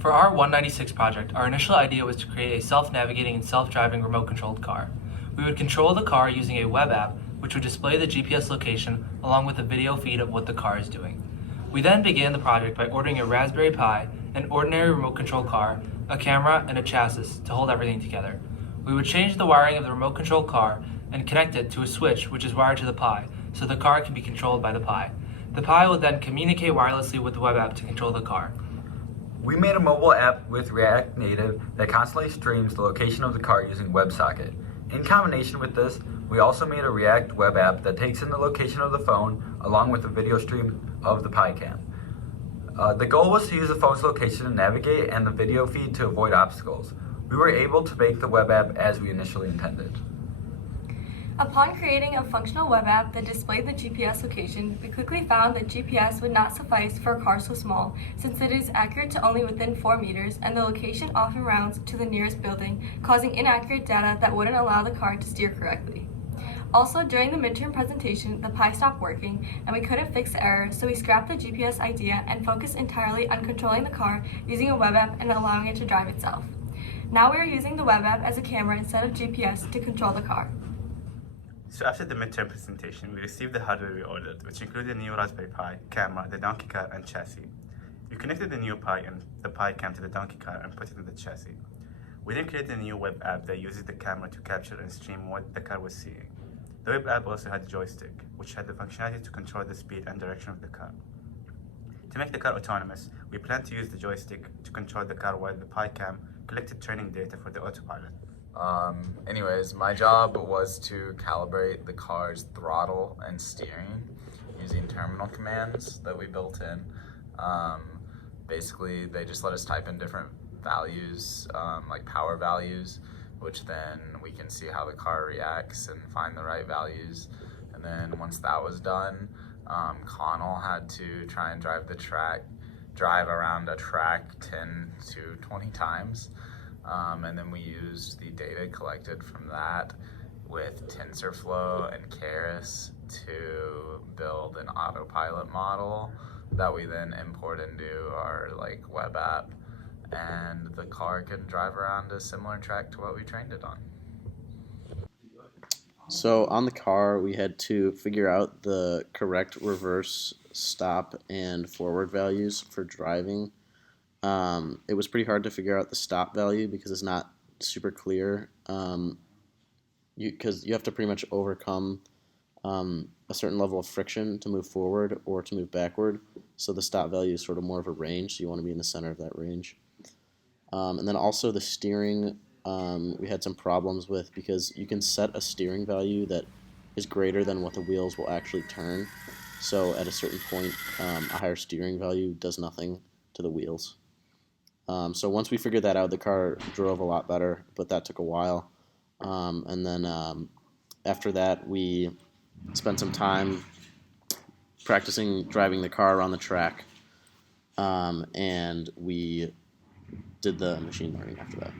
For our 196 project, our initial idea was to create a self-navigating and self-driving remote-controlled car. We would control the car using a web app, which would display the GPS location along with a video feed of what the car is doing. We then began the project by ordering a Raspberry Pi, an ordinary remote-controlled car, a camera, and a chassis to hold everything together. We would change the wiring of the remote-controlled car and connect it to a switch which is wired to the Pi, so the car can be controlled by the Pi. The Pi would then communicate wirelessly with the web app to control the car. We made a mobile app with React Native that constantly streams the location of the car using WebSocket. In combination with this, we also made a React web app that takes in the location of the phone along with a video stream of the PiCam. The goal was to use the phone's location to navigate and the video feed to avoid obstacles. We were able to make the web app as we initially intended. Upon creating a functional web app that displayed the GPS location, we quickly found that GPS would not suffice for a car so small, since it is accurate to only within 4 meters and the location often rounds to the nearest building, causing inaccurate data that wouldn't allow the car to steer correctly. Also, during the midterm presentation, the Pi stopped working and we couldn't fix the error, so we scrapped the GPS idea and focused entirely on controlling the car using a web app and allowing it to drive itself. Now we are using the web app as a camera instead of GPS to control the car. So after the midterm presentation, we received the hardware we ordered, which included a new Raspberry Pi, camera, the donkey car, and chassis. We connected the new Pi and the Pi cam to the donkey car and put it in the chassis. We then created a new web app that uses the camera to capture and stream what the car was seeing. The web app also had a joystick, which had the functionality to control the speed and direction of the car. To make the car autonomous, we planned to use the joystick to control the car while the Pi cam collected training data for the autopilot. Anyways, my job was to calibrate the car's throttle and steering using terminal commands that we built in. Basically, they just let us type in different values, like power values, which then we can see how the car reacts and find the right values. And then once that was done, Connell had to try and drive around a track 10 to 20 times. And then we used the data collected from that with TensorFlow and Keras to build an autopilot model that we then import into our web app, and the car can drive around a similar track to what we trained it on. So on the car, we had to figure out the correct reverse, stop, and forward values for driving. It was pretty hard to figure out the stop value because it's not super clear. Because you have to pretty much overcome a certain level of friction to move forward or to move backward. So the stop value is sort of more of a range. So you want to be in the center of that range. And then also the steering, we had some problems with because you can set a steering value that is greater than what the wheels will actually turn. So at a certain point, a higher steering value does nothing to the wheels. So once we figured that out, the car drove a lot better, but that took a while. And then after that, we spent some time practicing driving the car around the track, and we did the machine learning after that.